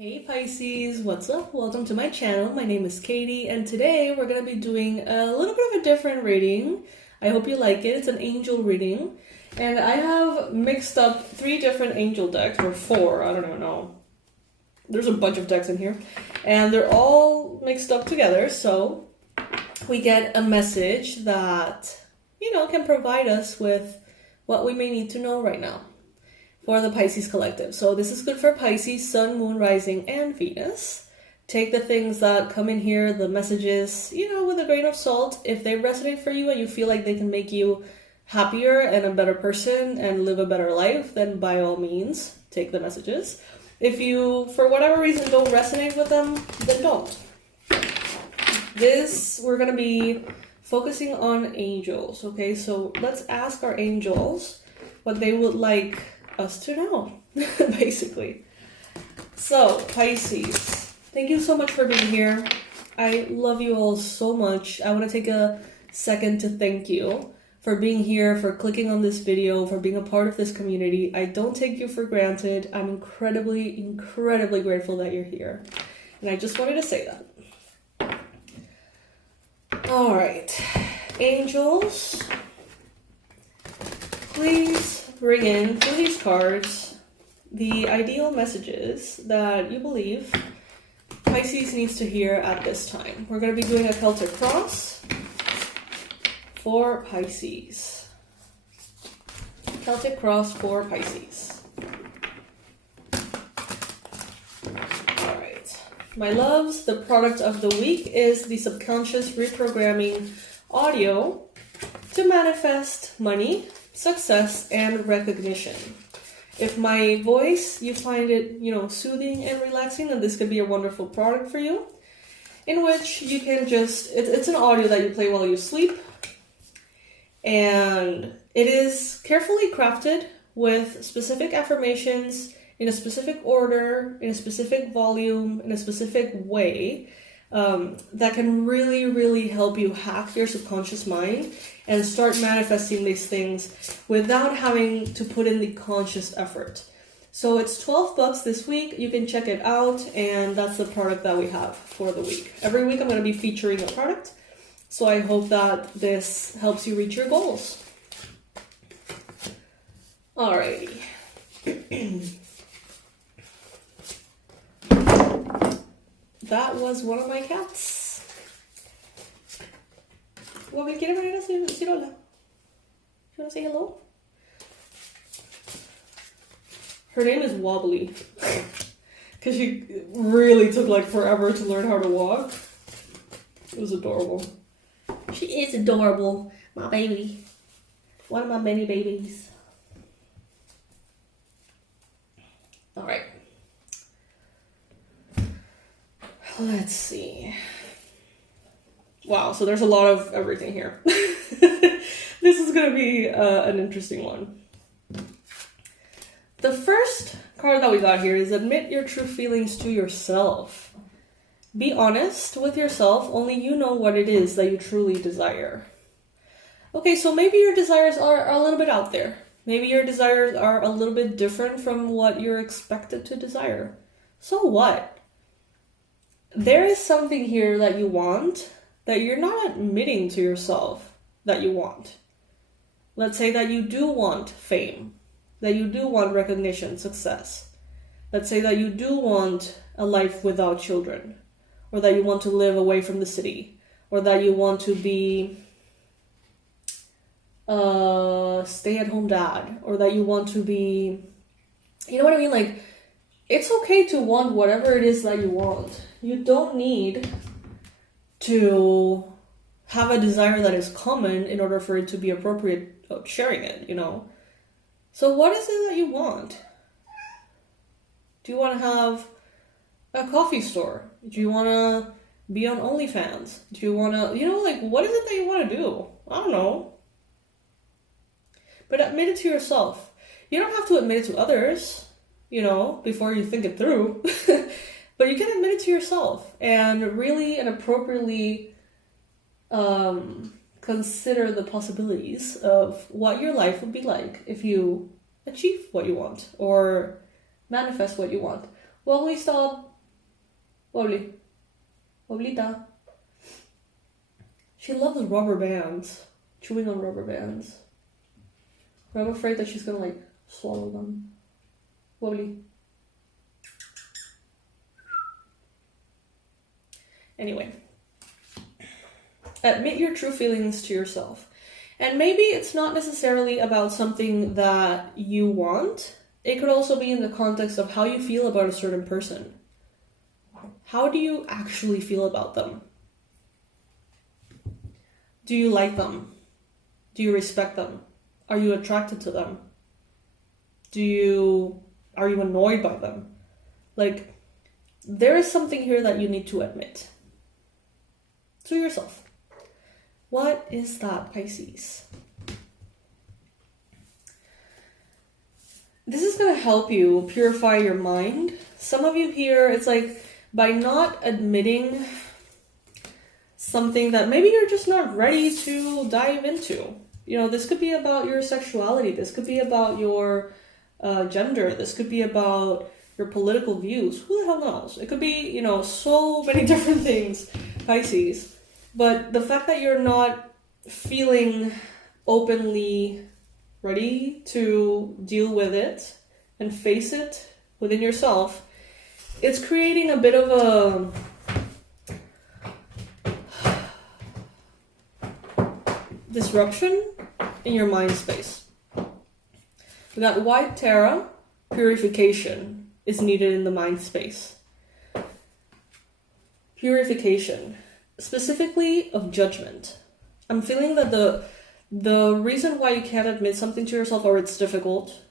Hey Pisces, what's up? Welcome to my channel. My name is Katie, and today we're going to be doing a little bit of a different reading. I hope you like it. It's an angel reading, and I have mixed up 3 different angel decks, or 4, I don't even know. There's a bunch of decks in here, and they're all mixed up together, so we get a message that, can provide us with what we may need to know right now for the Pisces collective. So this is good for Pisces, Sun, Moon, Rising, and Venus. Take the things that come in here, the messages, with a grain of salt. If they resonate for you and you feel like they can make you happier and a better person and live a better life, then by all means, take the messages. If you, for whatever reason, don't resonate with them, then don't. We're going to be focusing on angels, okay? So let's ask our angels what they would like us to know, basically. So, Pisces, thank you so much for being here. I love you all so much. I want to take a second to thank you for being here, for clicking on this video, for being a part of this community. I don't take you for granted. I'm incredibly, incredibly grateful that you're here. And I just wanted to say that. All right, angels, please bring in, through these cards, the ideal messages that you believe Pisces needs to hear at this time. We're going to be doing a Celtic cross for Pisces. Celtic cross for Pisces. Alright. My loves, the product of the week is the subconscious reprogramming audio to manifest money, success, and recognition. If my voice, you find it, soothing and relaxing, then this could be a wonderful product for you, in which you can it's an audio that you play while you sleep, and it is carefully crafted with specific affirmations in a specific order, in a specific volume, in a specific way, that can really, really help you hack your subconscious mind and start manifesting these things without having to put in the conscious effort. So it's $12 this week. You can check it out, and that's the product that we have for the week. Every week I'm going to be featuring a product, so I hope that this helps you reach your goals. Alrighty. That was one of my cats. Well, ¿quiere venir a decir hola? You want to say hello? Her name is Wobbly. Because she really took forever to learn how to walk. It was adorable. She is adorable. My baby. One of my many babies. Alright. Let's see. Wow, so there's a lot of everything here. This is going to be an interesting one. The first card that we got here is admit your true feelings to yourself. Be honest with yourself. Only you know what it is that you truly desire. Okay, so maybe your desires are a little bit out there. Maybe your desires are a little bit different from what you're expected to desire. So what? There is something here that you want that you're not admitting to yourself that you want. Let's say that you do want fame, that you do want recognition, success. Let's say that you do want a life without children, or that you want to live away from the city, or that you want to be a stay-at-home dad, or that you want to be, you know what I mean? It's okay to want whatever it is that you want. You don't need to have a desire that is common in order for it to be appropriate of sharing it, So what is it that you want? Do you want to have a coffee store? Do you want to be on OnlyFans? Do you want to, what is it that you want to do? I don't know. But admit it to yourself. You don't have to admit it to others, before you think it through. But you can admit it to yourself and really and appropriately consider the possibilities of what your life would be like if you achieve what you want or manifest what you want. Well, we stop Wobbly. Wobblita. She loves rubber bands. Chewing on rubber bands. But I'm afraid that she's gonna like swallow them. Wobbly. Anyway. Admit your true feelings to yourself. And maybe it's not necessarily about something that you want. It could also be in the context of how you feel about a certain person. How do you actually feel about them? Do you like them? Do you respect them? Are you attracted to them? Are you annoyed by them? Like, there is something here that you need to admit to yourself. What is that, Pisces? This is going to help you purify your mind. Some of you here, it's like by not admitting something that maybe you're just not ready to dive into. You know, this could be about your sexuality. This could be about your gender. This could be about your political views. Who the hell knows? It could be, you know, so many different things, Pisces. But the fact that you're not feeling openly ready to deal with it and face it within yourself, it's creating a bit of a disruption in your mind space. We got White Terra, purification is needed in the mind space. Purification. Specifically of judgment. I'm feeling that the reason why you can't admit something to yourself or it's difficult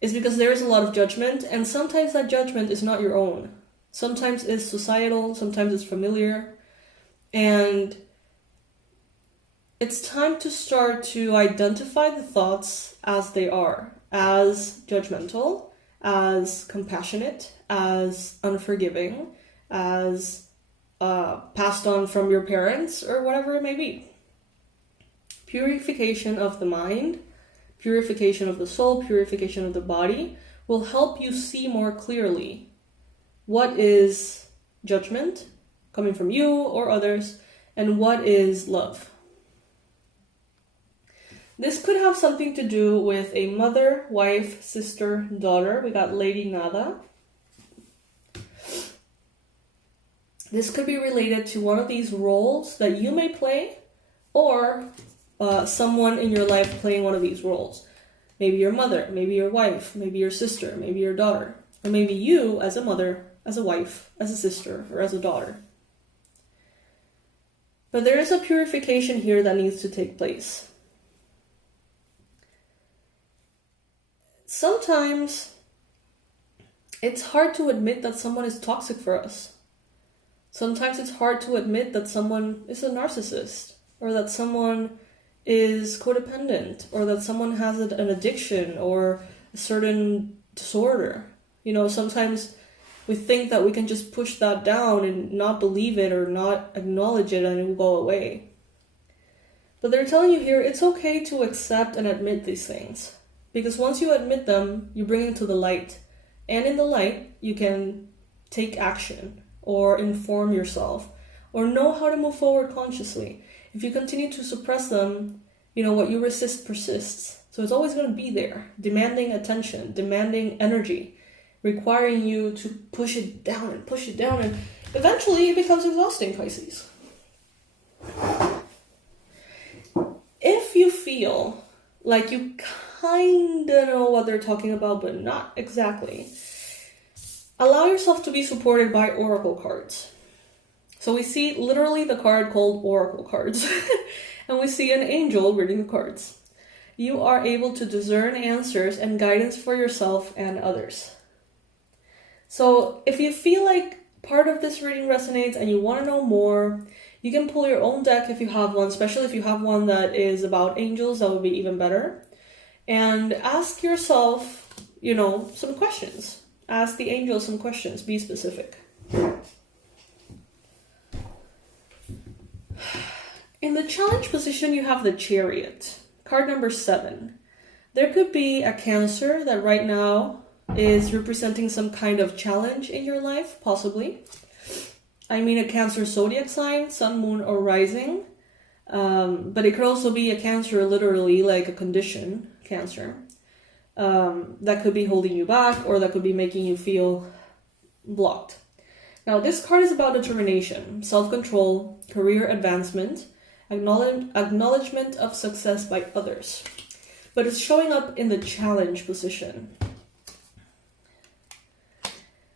is because there is a lot of judgment, and sometimes that judgment is not your own. Sometimes it's societal, sometimes it's familiar, and it's time to start to identify the thoughts as they are, as judgmental, as compassionate, as unforgiving, as passed on from your parents, or whatever it may be. Purification of the mind, purification of the soul, purification of the body will help you see more clearly what is judgment coming from you or others, and what is love. This could have something to do with a mother, wife, sister, daughter. We got Lady Nada. This could be related to one of these roles that you may play, or someone in your life playing one of these roles. Maybe your mother, maybe your wife, maybe your sister, maybe your daughter, or maybe you as a mother, as a wife, as a sister, or as a daughter. But there is a purification here that needs to take place. Sometimes it's hard to admit that someone is toxic for us. Sometimes it's hard to admit that someone is a narcissist, or that someone is codependent, or that someone has an addiction or a certain disorder. You know, sometimes we think that we can just push that down and not believe it or not acknowledge it and it will go away. But they're telling you here, it's okay to accept and admit these things. Because once you admit them, you bring it to the light. And in the light, you can take action or inform yourself or know how to move forward consciously. If you continue to suppress them, you know, what you resist persists. So it's always going to be there, demanding attention, demanding energy, requiring you to push it down, and eventually it becomes exhausting, Pisces. If you feel like you kinda know what they're talking about, but not exactly, allow yourself to be supported by oracle cards. So we see literally the card called oracle cards, and we see an angel reading the cards. You are able to discern answers and guidance for yourself and others. So if you feel like part of this reading resonates and you want to know more, you can pull your own deck if you have one, especially if you have one that is about angels, that would be even better. And ask yourself, you know, some questions. Ask the angels some questions. Be specific. In the challenge position, you have the Chariot. Card number 7. There could be a Cancer that right now is representing some kind of challenge in your life, possibly. I mean, a Cancer zodiac sign, sun, moon, or rising. But it could also be a Cancer, literally, like a condition, Cancer. That could be holding you back, or that could be making you feel blocked. Now, this card is about determination, self-control, career advancement, acknowledgement of success by others. But it's showing up in the challenge position.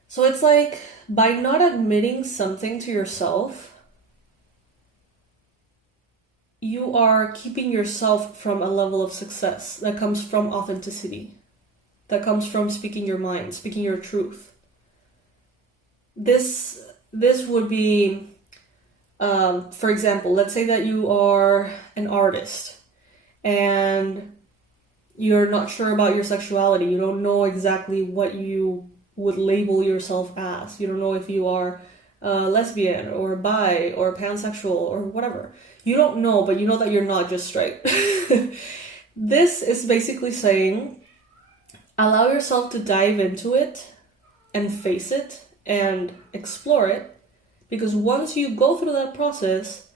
So it's like, by not admitting something to yourself, you are keeping yourself from a level of success that comes from authenticity, that comes from speaking your mind, speaking your truth. This would be, for example, let's say that you are an artist and you're not sure about your sexuality. You don't know exactly what you would label yourself as. You don't know if you are lesbian or bi or pansexual or whatever. You don't know, but you know that you're not just straight. This is basically saying, allow yourself to dive into it and face it and explore it, because once you go through that process,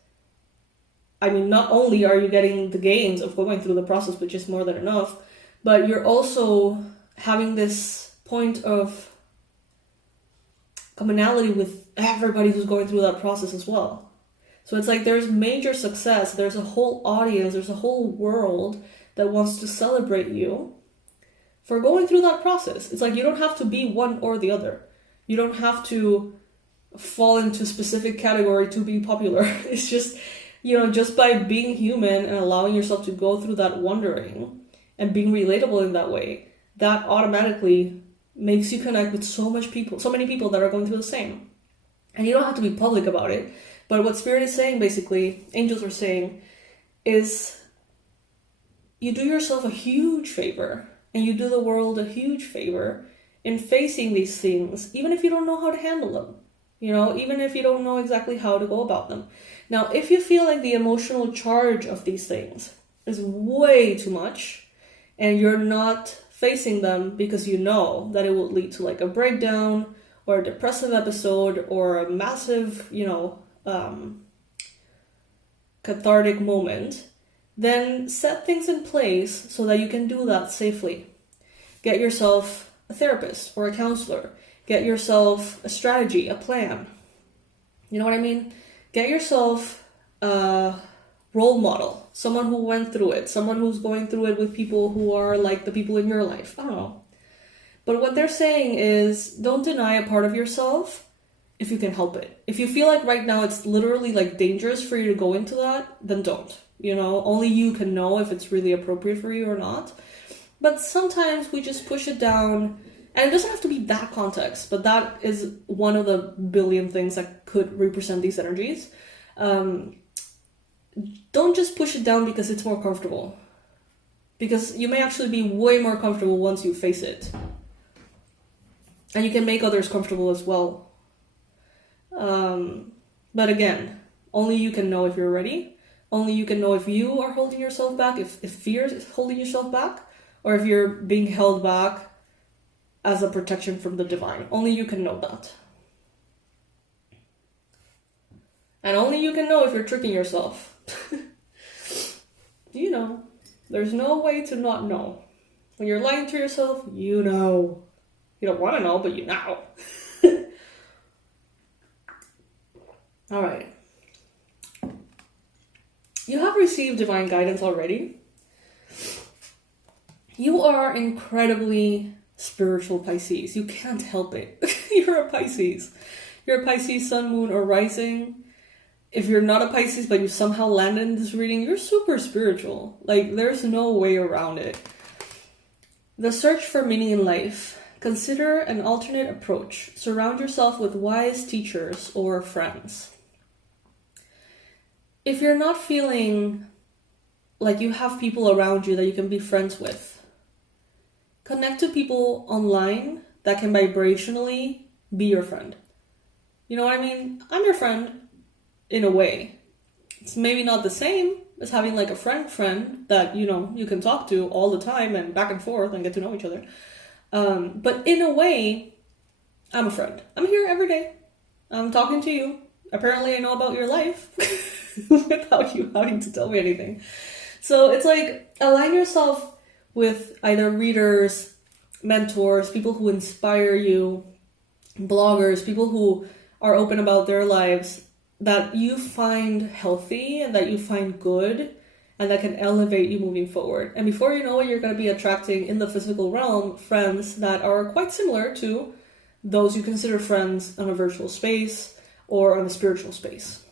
I mean, not only are you getting the gains of going through the process, which is more than enough, but you're also having this point of commonality with everybody who's going through that process as well. So it's like there's major success, there's a whole audience, there's a whole world that wants to celebrate you for going through that process. It's like you don't have to be one or the other. You don't have to fall into a specific category to be popular. It's just, just by being human and allowing yourself to go through that wondering and being relatable in that way, that automatically makes you connect with so many people that are going through the same. And you don't have to be public about it. But what Spirit is saying, basically, angels are saying, is you do yourself a huge favor and you do the world a huge favor in facing these things, even if you don't know how to handle them, even if you don't know exactly how to go about them. Now, if you feel like the emotional charge of these things is way too much and you're not facing them because you know that it will lead to like a breakdown or a depressive episode or a massive, cathartic moment, then set things in place so that you can do that safely. Get yourself a therapist or a counselor. Get yourself a strategy, a plan. You know what I mean? Get yourself a role model, someone who went through it, someone who's going through it with people who are like the people in your life. I don't know. But what they're saying is, don't deny a part of yourself if you can help it. If you feel like right now it's literally like dangerous for you to go into that, then don't. Only you can know if it's really appropriate for you or not. But sometimes we just push it down, and it doesn't have to be that context, but that is one of the billion things that could represent these energies. Don't just push it down because it's more comfortable. Because you may actually be way more comfortable once you face it. And you can make others comfortable as well. But again, only you can know if you're ready. Only you can know if you are holding yourself back, if fear is holding yourself back, or if you're being held back as a protection from the divine. Only you can know that. And only you can know if you're tricking yourself. There's no way to not know. When you're lying to yourself, you know. You don't want to know, but you know. All right. You have received divine guidance already. You are incredibly spiritual, Pisces. You can't help it. You're a Pisces. You're a Pisces sun, moon, or rising. If you're not a Pisces, but you somehow landed in this reading, you're super spiritual. Like, there's no way around it. The search for meaning in life. Consider an alternate approach. Surround yourself with wise teachers or friends. If you're not feeling like you have people around you that you can be friends with, connect to people online that can vibrationally be your friend. You know what I mean? I'm your friend in a way. It's maybe not the same as having like a friend that, you can talk to all the time and back and forth and get to know each other. But in a way, I'm a friend. I'm here every day. I'm talking to you. Apparently I know about your life without you having to tell me anything. So it's like, align yourself with either readers, mentors, people who inspire you, bloggers, people who are open about their lives, that you find healthy and that you find good and that can elevate you moving forward. And before you know it, you're going to be attracting in the physical realm friends that are quite similar to those you consider friends on a virtual space or on a spiritual space.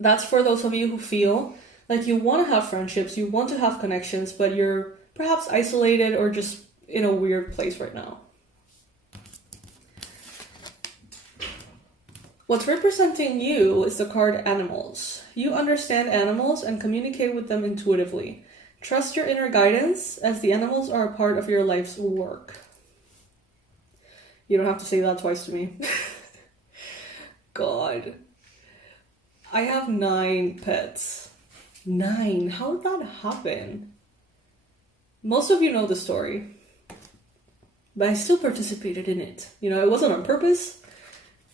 That's for those of you who feel like you want to have friendships, you want to have connections, but you're perhaps isolated or just in a weird place right now. What's representing you is the card Animals. You understand animals and communicate with them intuitively. Trust your inner guidance, as the animals are a part of your life's work. You don't have to say that twice to me. God. I have 9 pets. 9. How did that happen? Most of you know the story, but I still participated in it. You know, it wasn't on purpose.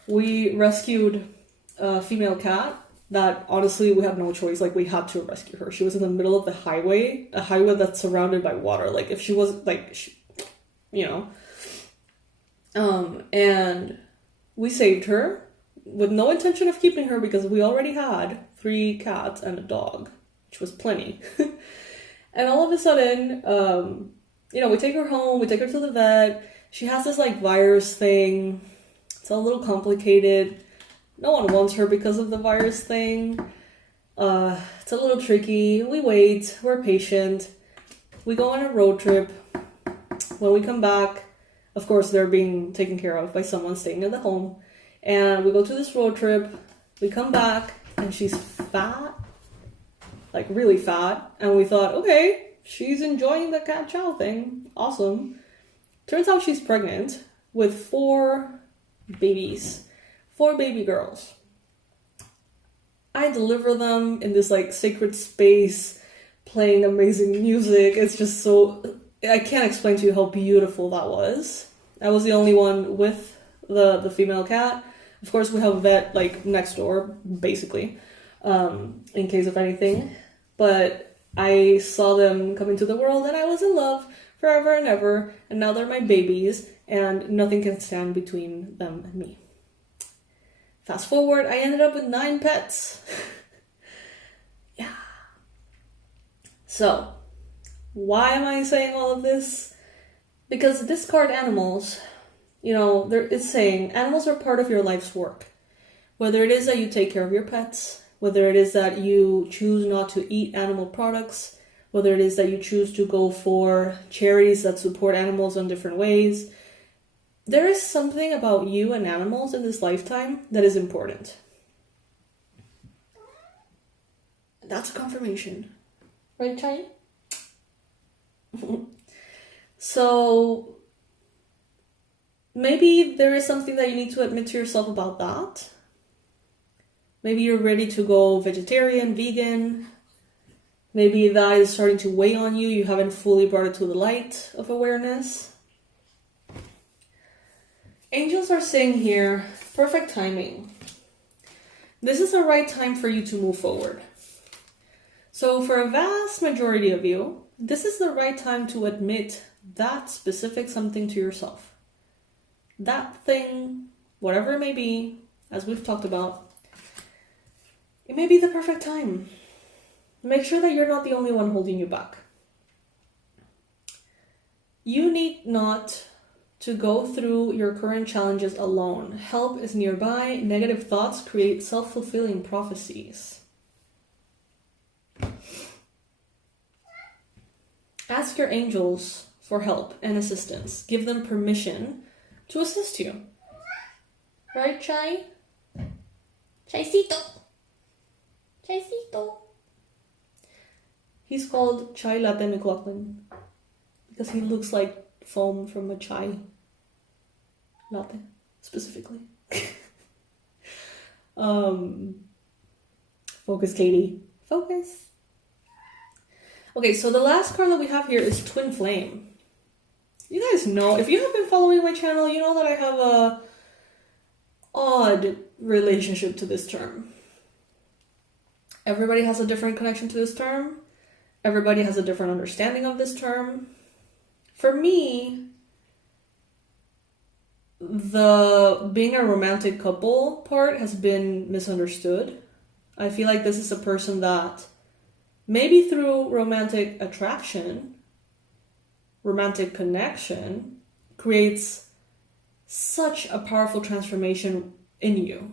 We rescued a female cat that honestly we had no choice. Like, we had to rescue her. She was in the middle of the highway, a highway that's surrounded by water. Like, if she was and we saved her with no intention of keeping her because we already had 3 cats and a dog, which was plenty. And all of a sudden, we take her home, we take her to the vet. She has this like virus thing. It's a little complicated. No one wants her because of the virus thing. It's a little tricky. We wait, we're patient. We go on a road trip. When we come back, of course, they're being taken care of by someone staying at the home. And we go to this road trip. We come back, and she's fat. Like, really fat. And we thought, okay, she's enjoying the cat chow thing. Awesome. Turns out she's pregnant with 4 babies. 4 baby girls. I deliver them in this, like, sacred space, playing amazing music. It's just so... I can't explain to you how beautiful that was. I was the only one with the female cat. Of course, we have a vet, like, next door, basically, in case of anything. But I saw them come into the world, and I was in love forever and ever, and now they're my babies, and nothing can stand between them and me. Fast forward, I ended up with 9 pets. Yeah. So... why am I saying all of this? Because this card, Animals, it's saying animals are part of your life's work. Whether it is that you take care of your pets, whether it is that you choose not to eat animal products, whether it is that you choose to go for charities that support animals in different ways, there is something about you and animals in this lifetime that is important. That's a confirmation. Right, Chai? So maybe there is something that you need to admit to yourself about that. Maybe you're ready to go vegetarian, vegan. Maybe that is starting to weigh on you. You haven't fully brought it to the light of awareness. Angels are saying here, perfect timing. This is the right time for you to move forward. So for a vast majority of you, this is the right time to admit that specific something to yourself. That thing, whatever it may be, as we've talked about, it may be the perfect time. Make sure that you're not the only one holding you back. You need not to go through your current challenges alone. Help is nearby. Negative thoughts create self-fulfilling prophecies. Ask your angels for help and assistance. Give them permission to assist you. Right, Chai? Chaicito. Chaicito. He's called Chai Latte McLaughlin because he looks like foam from a chai latte, specifically. Focus, Katie. Focus. Okay, so the last card that we have here is Twin Flame. You guys know, if you have been following my channel, you know that I have a odd relationship to this term. Everybody has a different connection to this term. Everybody has a different understanding of this term. For me, the being a romantic couple part has been misunderstood. I feel like this is a person that maybe through romantic attraction, romantic connection, creates such a powerful transformation in you.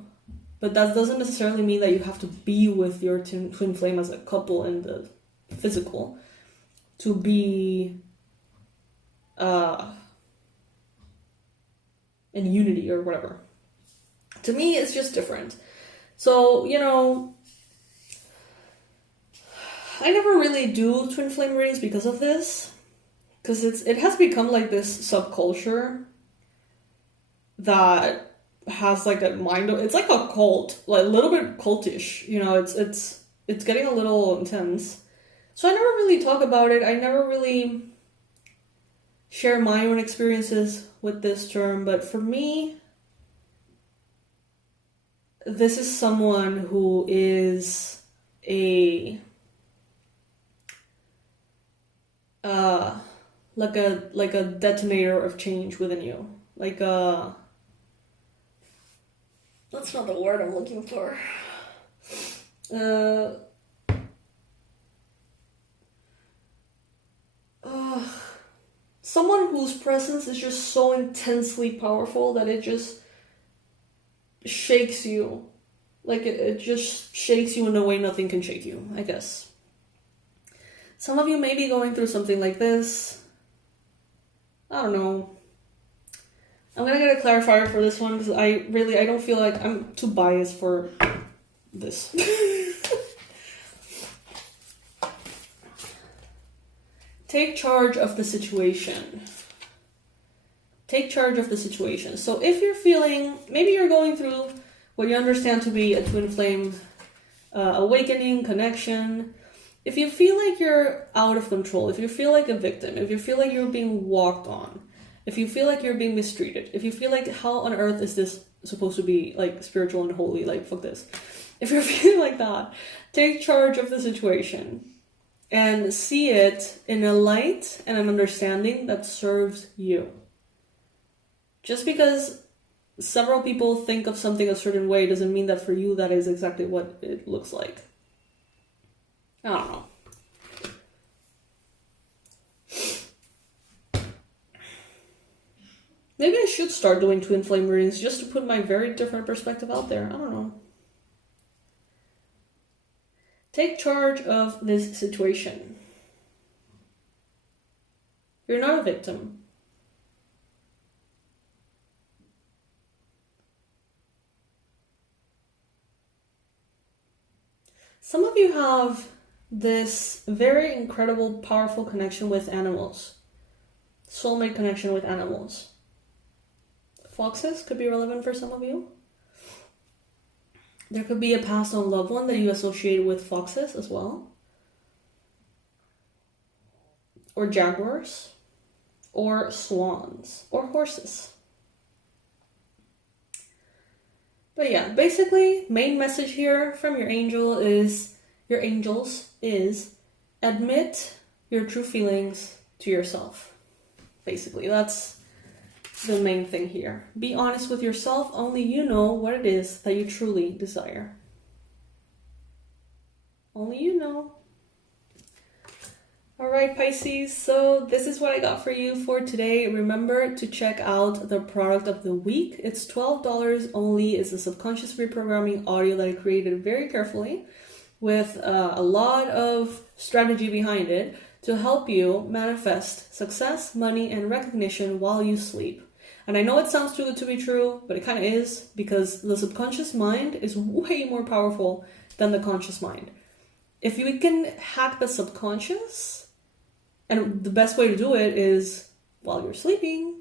But that doesn't necessarily mean that you have to be with your twin flame as a couple in the physical to be in unity or whatever. To me, it's just different. So, you know, I never really do twin flame readings because of this. Because it has become like this subculture that has like that mind. It's like a cult, like a little bit cultish. You know, it's getting a little intense. So I never really talk about it. I never really share my own experiences with this term. But for me, this is someone who is a like a detonator of change within you. Like a, that's not the word I'm looking for. Someone whose presence is just so intensely powerful that it just shakes you. Like it just shakes you in a way nothing can shake you, I guess. Some of you may be going through something like this. I don't know. I'm gonna get a clarifier for this one because I don't feel like I'm too biased for this. Take charge of the situation. Take charge of the situation. So if you're feeling, maybe you're going through what you understand to be a twin flame awakening, connection. If you feel like you're out of control, if you feel like a victim, if you feel like you're being walked on, if you feel like you're being mistreated, if you feel like how on earth is this supposed to be like spiritual and holy, like fuck this. If you're feeling like that, take charge of the situation and see it in a light and an understanding that serves you. Just because several people think of something a certain way doesn't mean that for you that is exactly what it looks like. I don't know. Maybe I should start doing twin flame readings just to put my very different perspective out there. I don't know. Take charge of this situation. You're not a victim. Some of you have this very incredible, powerful connection with animals. Soulmate connection with animals. Foxes could be relevant for some of you. There could be a passed on loved one that you associate with foxes as well. Or jaguars. Or swans. Or horses. But yeah, basically, main message here from your angels is admit your true feelings to yourself. Basically, that's the main thing here. Be honest with yourself. Only you know what it is that you truly desire. Only you know. Alright, Pisces, so this is what I got for you for today. Remember to check out the product of the week. It's $12 only. It's a subconscious reprogramming audio that I created very carefully with a lot of strategy behind it to help you manifest success, money, and recognition while you sleep. And I know it sounds too good to be true, but it kind of is, because the subconscious mind is way more powerful than the conscious mind. If you can hack the subconscious, and the best way to do it is while you're sleeping,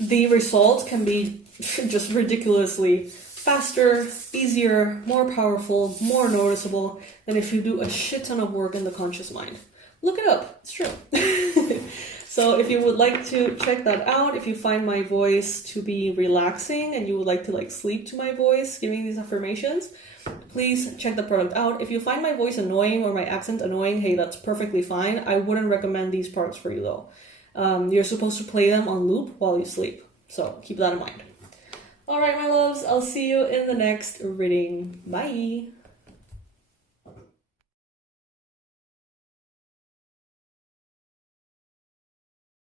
the results can be just ridiculously faster, easier, more powerful, more noticeable than if you do a shit ton of work in the conscious mind. Look it up, it's true. So So if you would like to check that out, if you find my voice to be relaxing and you would like to like sleep to my voice giving these affirmations, please check the product out. If you find my voice annoying or my accent annoying, hey, that's perfectly fine. I wouldn't recommend these products for you though. You're supposed to play them on loop while you sleep. So keep that in mind. All right, my loves, I'll see you in the next reading. Bye.